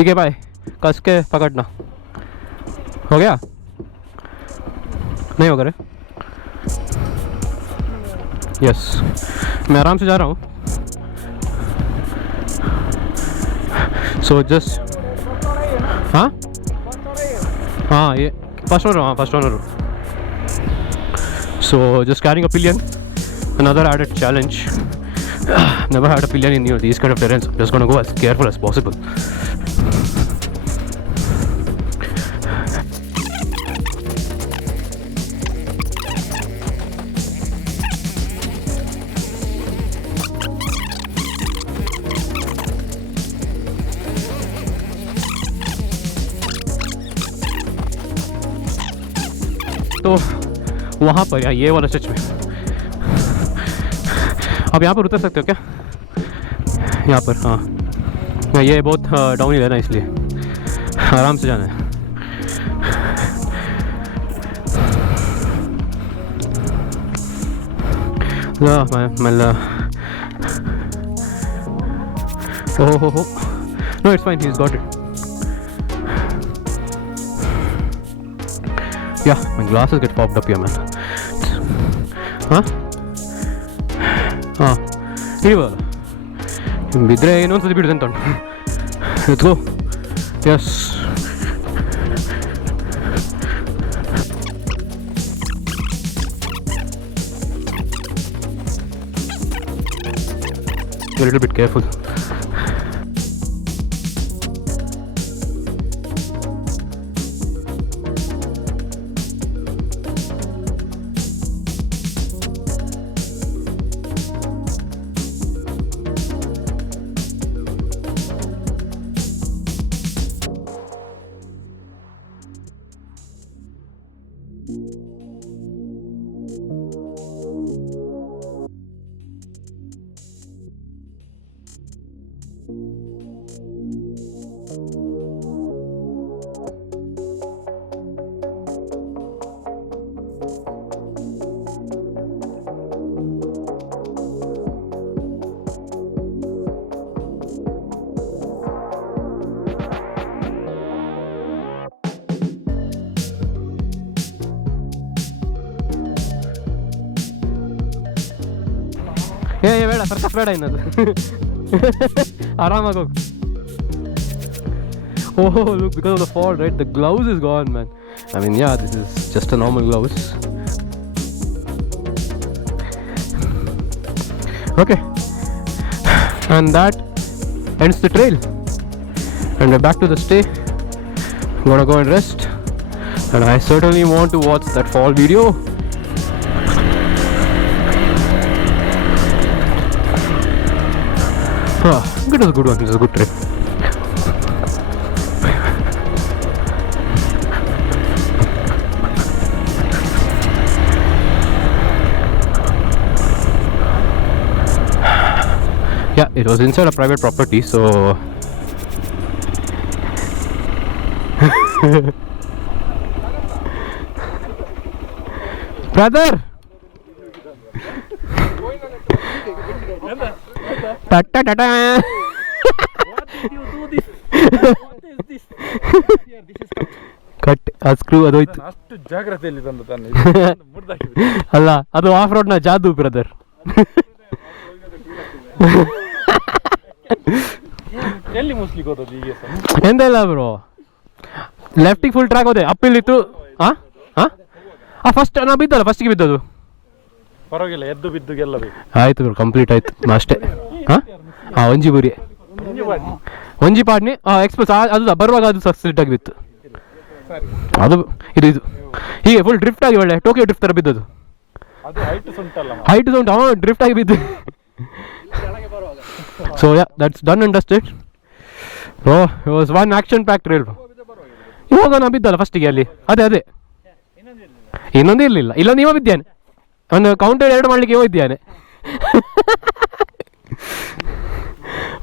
ठीक है भाई, कस के पकड़ना। हो गया? नहीं होगा रे। यस, मैं आराम से जा रहा हूँ। सो जस्ट, हाँ हाँ, ये फर्स्ट ओनर, हाँ first owner. So just carrying a pillion, another added challenge. Never had a pillion in these kind of terrains. Just gonna go as careful as possible. तो वहाँ पर या ये वाला स्टिच में आप यहाँ पर उतर सकते हो क्या? यहाँ पर, हाँ। ये बहुत डाउन हिल है ना, इसलिए आराम से जाना है। Oh, no, it's fine, he's got it. Yeah, my glasses get popped up here, man. Huh? ಇವಾಗ ಬಿದ್ದರೆ ಇನ್ನೊಂದ್ಸತಿ ಬಿಡುತ್ತೆ ಅಂತ ಉಂಟು. Let's go. Yes, a little bit careful. ಏ ಬೇಡ, ಸರ್ಕಸ್ ಬೇಡ ಇನ್ನದು. ಆರಾಮಾಗಿ ಹೋಗು. Oh, look, because of the fall, right? The gloves is gone, man. I mean, yeah, this is just a normal gloves. Okay. And that ends the trail. And we're back to the stay. I'm gonna go and rest. And I certainly want to watch that fall video. It was a good one. It was a good trip. Yeah, it was inside a private property, so brother, ta ta ta. Cut ಆ screw ಅದೋಯ್ತು. ಅಷ್ಟು ಜಾಗ್ರತೆಯಲ್ಲಿ ತಂದು ತಾನೆ ಅಲ್ಲ, ಅದು of ರೋಡ್ನ ಜಾದು brother. ಎಲ್ಲಿ ಮುಸ್ಲಿಕ್ಕೆ ಹೋದದ್ದು ಈಗ ಎಂತ ಇಲ್ಲ ಬ್ರೋ, ಲೆಫ್ಟಿಗೆ ಫುಲ್ ಟ್ರ್ಯಾಕ್ ಹೋದೆ, ಅಪ್ಪಿಲ್ಲಿತ್ತು. ಫಸ್ಟ್ ನಾ ಬಿದ್ದಲ್ಲ, ಫಸ್ಟಿಗೆ ಬಿದ್ದದು. ಪರವಾಗಿಲ್ಲ, ಎದ್ದು ಬಿದ್ದು ಗೆಲ್ಲಬೇಕು. ಆಯ್ತು ಬ್ರೋ, ಕಂಪ್ಲೀಟ್ ಆಯ್ತು ಅಷ್ಟೇ. ಒಂಜಿ ಬುರಿ ಒಂಜಿ ಪಾಡ್ನಿ ಎಕ್ಸ್ಪ್ರೆಸ್ ಅದು ಬರುವಾಗ ಅದು ಸಕ್ಸೆಟ್ ಆಗಿ ಬಿತ್ತು. ಅದು ಇದು ಹೀಗೆ ಫುಲ್ ಡ್ರಿಫ್ಟ್ ಆಗಿ, ಒಳ್ಳೆ ಟೋಕಿಯೋ ಡ್ರಿಫ್ಟ್ ಥರ ಬಿದ್ದದು. ಹೈಟ್ ಉಂಟು, ಡ್ರಿಫ್ಟ್ ಆಗಿ ಬಿದ್ದು. So yeah, that's done and dusted. Bro, it was one action packed trail. ಇವಾಗ ನಾ ಬಿದ್ದಲ್ಲ ಫಸ್ಟಿಗೆ ಅಲ್ಲಿ, ಅದೇ ಇನ್ನೊಂದು ಇರಲಿಲ್ಲ. ಇಲ್ಲೊಂದು ಇವ ಬಿದ್ದಾನೆ, ಒಂದು ಕೌಂಟರ್ 2 ಮಾಡಲಿಕ್ಕೆ ಇವ ಇದ್ದಾನೆ.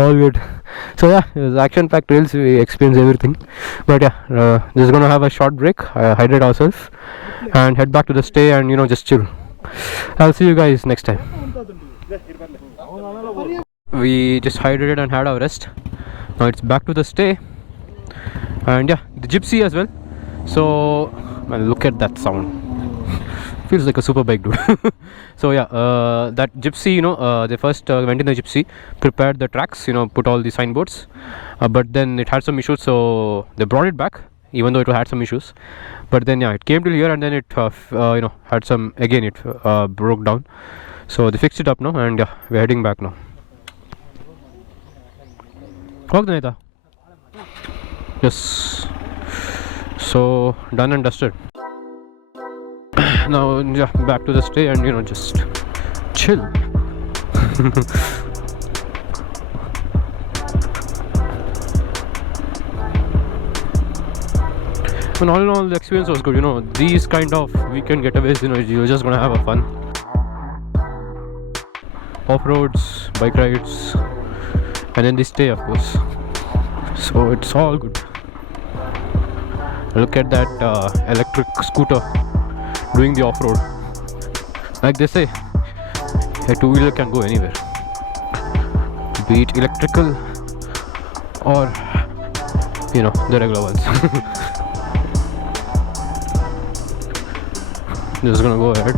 All good. So yeah, it was action-packed trails. We experienced everything. But yeah, just gonna have a short break, hydrate ourselves, and head back to the stay and just chill. I'll see you guys next time. We just hydrated and had our rest. Now it's back to the stay. and yeah, the gypsy as well. So well, look at that sound. Feels like a super bike, dude. So yeah, that gypsy, they first went in the gypsy, prepared the tracks, put all the signboards, but then it had some issues, so they brought it back, even though it had some issues. But then yeah, it came till here, and then it had some, again it broke down. So they fixed it up now, and yeah, we're heading back now. Yes. So done and dusted. Now yeah, back to the stay and just chill. And all in all, the experience was good. These kind of weekend getaways, you're just gonna have a fun. Off-roads, bike rides, and then the stay, of course. So it's all good. Look at that electric scooter doing the off-road. Like they say, a two-wheeler can go anywhere, be it electrical or the regular ones. Just gonna go ahead.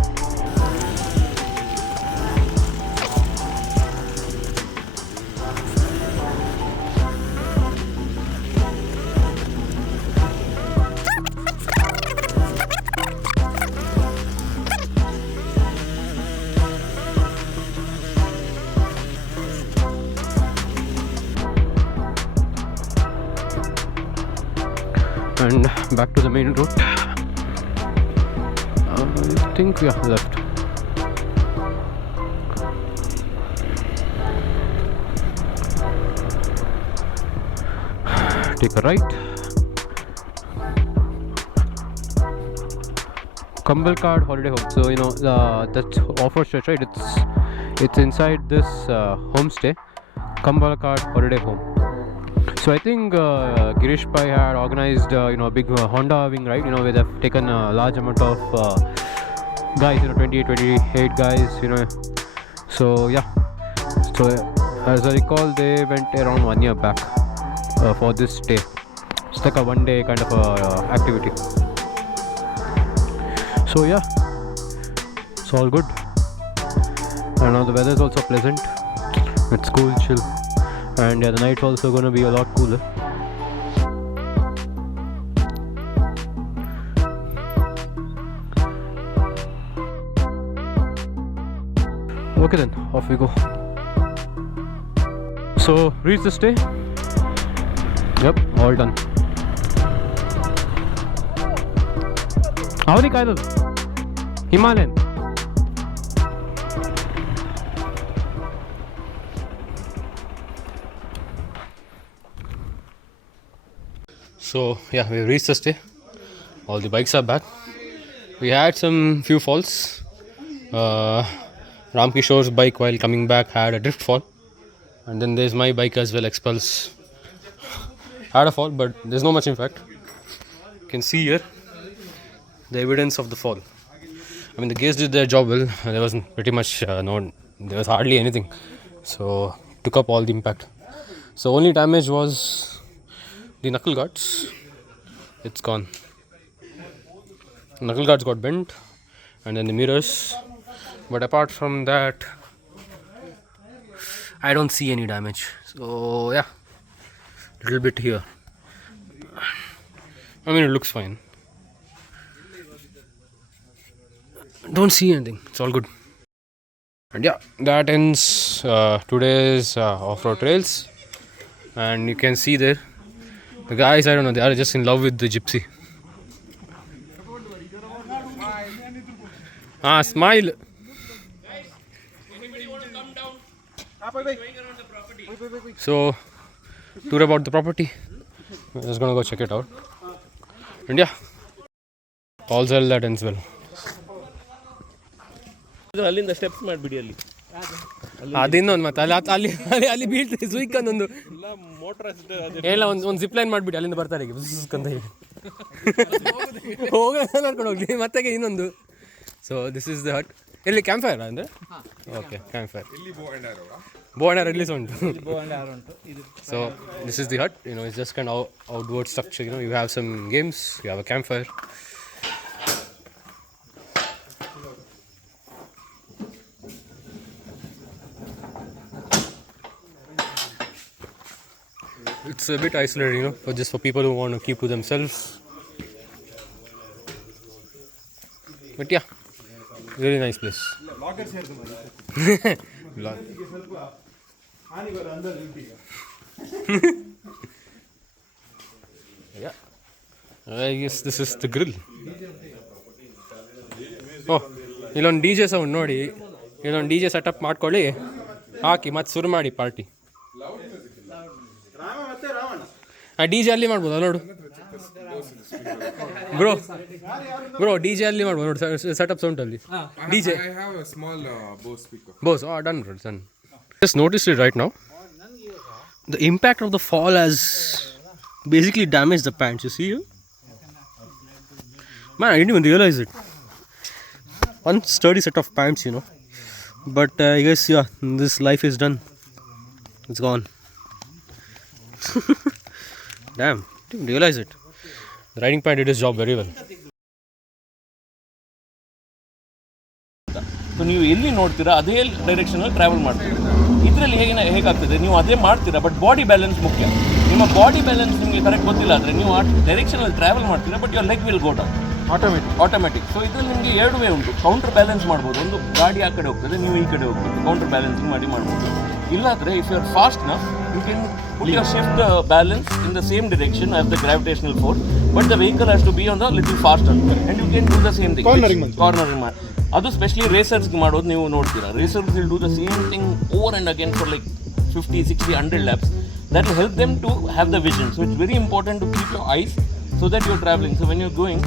And back to the main route. I think we are left. Take a right. Kambalkad Holiday Home. So that's off-road stretch, right? It's inside this homestay, Kambalkad Holiday Home. So I think Girish Bhai had organized a big Honda wing ride, where they've taken a large amount of guys, 28 guys, So yeah, so as I recall, they went around 1 year back for this stay. It's like a one-day kind of activity. So yeah, it's all good. And now the weather is also pleasant. It's cool, chill. And yeah, the night's also going to be a lot cooler. Okay then, off we go. So, reach the stay. Yep, all done. Avani kaidal Himalayan. So yeah, we reached the stay. All the bikes are back. We had some few falls. Ram Kishore's bike while coming back had a drift fall, and then there's my bike as well, Xpulse. Had a fall, but there's not much in fact. You can see here the evidence of the fall. I mean, the gears did their job well. There wasn't pretty much there was hardly anything, so took up all the impact. So only damage was the knuckle guards. It's gone. Knuckle guards got bent, and then the mirrors. But apart from that, I don't see any damage. So yeah, little bit here. I mean, it looks fine. Don't see anything. It's all good. And yeah, that ends today's off-road trails. And you can see there, the guys, I don't know, they are just in love with the gypsy. Smile. So, tour about the property. We're just gonna go check it out. And yeah, all's well that ends well. ಅಲ್ಲಿಂದ steps ಮಾಡಿಬಿಡಿ ಅಲ್ಲಿ ಅದಿನ್ನೊಂದು ಮತ್ತೆ ಅಲ್ಲಿ ಅಲ್ಲಿ ಅಲ್ಲಿ ಬೀಳ್ತದೆ ಸುಯ್ಕೊಂದೊಂದು motor ಎಲ್ಲ ಒಂದು ಜಿಪ್ ಲೈನ್ ಮಾಡಿಬಿಡಿ ಅಲ್ಲಿಂದ ಬರ್ತಾರೆ ಈಗ ಹೋಗೋಣ ನೋಡ್ಕೊಂಡು ಹೋಗ್ಲಿ ಮತ್ತೆ ಇನ್ನೊಂದು So this is the hut. Illi campfire andre? Okay, campfire. Bow and arrow release untu. So this is the hut. You know, it's just kind of outward structure. You know, you have some games. You have a campfire. It's a bit isolated, you know, for people who want to keep to themselves. But yeah, really nice place. Yeah, I guess this is the grill. Oh, ಇಲ್ಲೊಂದು DJ sound ನೋಡಿ, ಇಲ್ಲೊಂದು DJ setup ಮಾಡ್ಕೊಳ್ಳಿ, ಹಾಕಿ ಮತ್ತೆ ಶುರು ಮಾಡಿ party. ಆ DJ ಅಲ್ಲಿ ಮಾಡ್ಬೋದು ನೋಡು ಬ್ರೋ DJ ಅಲ್ಲಿ ಮಾಡ್ಬೋದು ನೋಡಿ ಸೆಟಪ್ ಸೌಂಡ್ ಅಲ್ಲಿ DJ. I have a small Bose speaker. Bose, done bro, done. Just noticed it right now. The impact of the fall has basically damaged the pants. You see here? Man, I didn't even realize it. One sturdy set of pants, you know. But I guess yeah, this life is done. It's gone. Damn, didn't realize it. The riding pant did his job very well. So ನೀವು ಎಲ್ಲಿ ನೋಡ್ತೀರಾ ಅದೇ ಡೈರೆಕ್ಷನಲ್ಲಿ travel ಮಾಡ್ತೀರಾ. ಇದರಲ್ಲಿ ಹೇಗಾಗ್ತದೆ, ನೀವು ಅದೇ ಮಾಡ್ತೀರಾ, but body balance ಮುಖ್ಯ. ನಿಮ್ಮ ಬಾಡಿ ಬ್ಯಾಲೆನ್ಸ್ ನಿಮಗೆ ಕರೆಕ್ಟ್ ಗೊತ್ತಿಲ್ಲ ಅಂದರೆ ನೀವು ಆ ಡೈರೆಕ್ಷನಲ್ಲಿ ಟ್ರಾವೆಲ್ ಮಾಡ್ತೀರಾ, but your leg will go down automatic. So ಇದರಲ್ಲಿ ನಿಮಗೆ ಎರಡು ವೇ ಉಂಟು. ಕೌಂಟರ್ ಬ್ಯಾಲೆನ್ಸ್ ಮಾಡ್ಬೋದು. ಒಂದು ಗಾಡಿ ಆ ಕಡೆ ಹೋಗ್ತದೆ, ನೀವು ಈ ಕಡೆ ಹೋಗ್ಬೋದು, ಕೌಂಟರ್ ಬ್ಯಾಲೆನ್ಸಿಂಗ್ ಮಾಡ್ಬೋದು. ಇಲ್ಲಾಂದರೆ if you are fast enough you can put your shift the balance in the same direction as the gravitational force, but the vehicle has to be on the little faster and you can do the same thing. Cornering ಅದು specially ರೇಸರ್ಸ್ಗೆ ಮಾಡೋದು ನೀವು ನೋಡ್ತೀರಾ. Razors will do the same thing over and again for like 50, 60, 100 laps. That will help them to have the vision. So it's very important to keep your eyes so that you're traveling. So when you're going,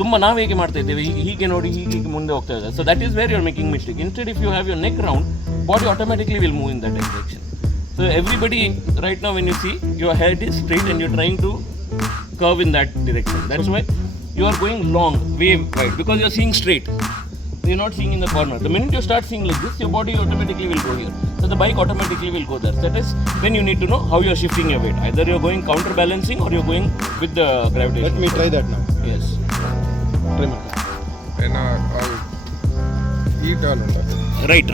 ತುಂಬ ನಾವು ಹೇಗೆ ಮಾಡ್ತಾ ಇದ್ದೇವೆ, ಹೀಗೆ ನೋಡಿ ಹೀಗೆ ಮುಂದೆ ಹೋಗ್ತಾ ಇದ್ದಾರೆ. So that is where you're making mistake. Instead, if you have your neck round, body automatically will move in that direction. So everybody right now when you see your head is straight and you're trying to curve in that direction. That's why you are going long, way wide, because you're seeing straight. You're not seeing in the corner. The minute you start seeing like this, your body automatically will go here. So the bike automatically will go there. That is when you need to know how you're shifting your weight. Either you're going counterbalancing or you're going with the gravitation. Let me try that now. Yes. Try me. And I'll eat all of that. Right.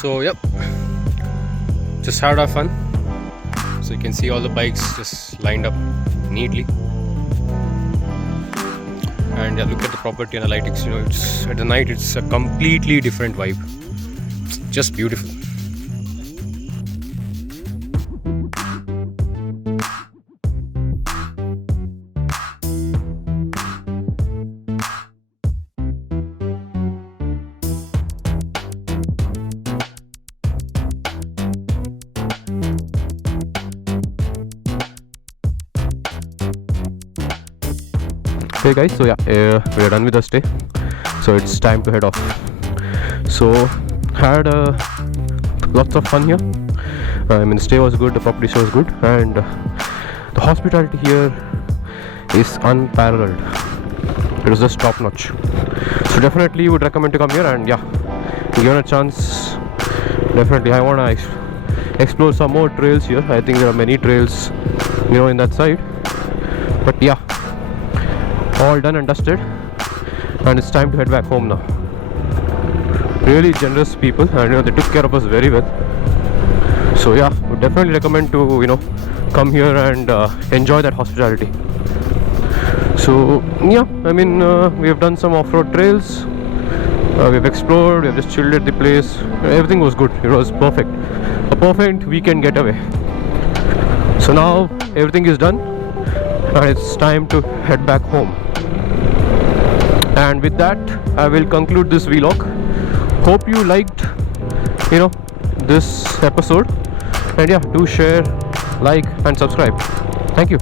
So yep, just had our fun. So you can see all the bikes just lined up neatly. And yeah, look at the property and the lighting. You know, it's at the night it's a completely different vibe. Just beautiful. Hey guys, so yeah, we are done with our stay, so it's time to head off. So had lots of fun here. I mean, the stay was good, the property stay was good, and the hospitality here is unparalleled. It was just top notch. So definitely would recommend to come here, and yeah, given a chance, definitely I want to explore some more trails here. I think there are many trails, you know, in that side. But yeah, all done and dusted, and it's time to head back home now. Really generous people, and you know, they took care of us very well. So yeah, would definitely recommend to, you know, come here and enjoy that hospitality. So yeah, I mean, we have done some off-road trails, we've explored, we have just chilled at the place. Everything was good. It was perfect, a perfect weekend getaway. So now everything is done and it's time to head back home. And with that, I will conclude this vlog. Hope you liked, you know, this episode. And yeah, do share, like and subscribe. Thank you.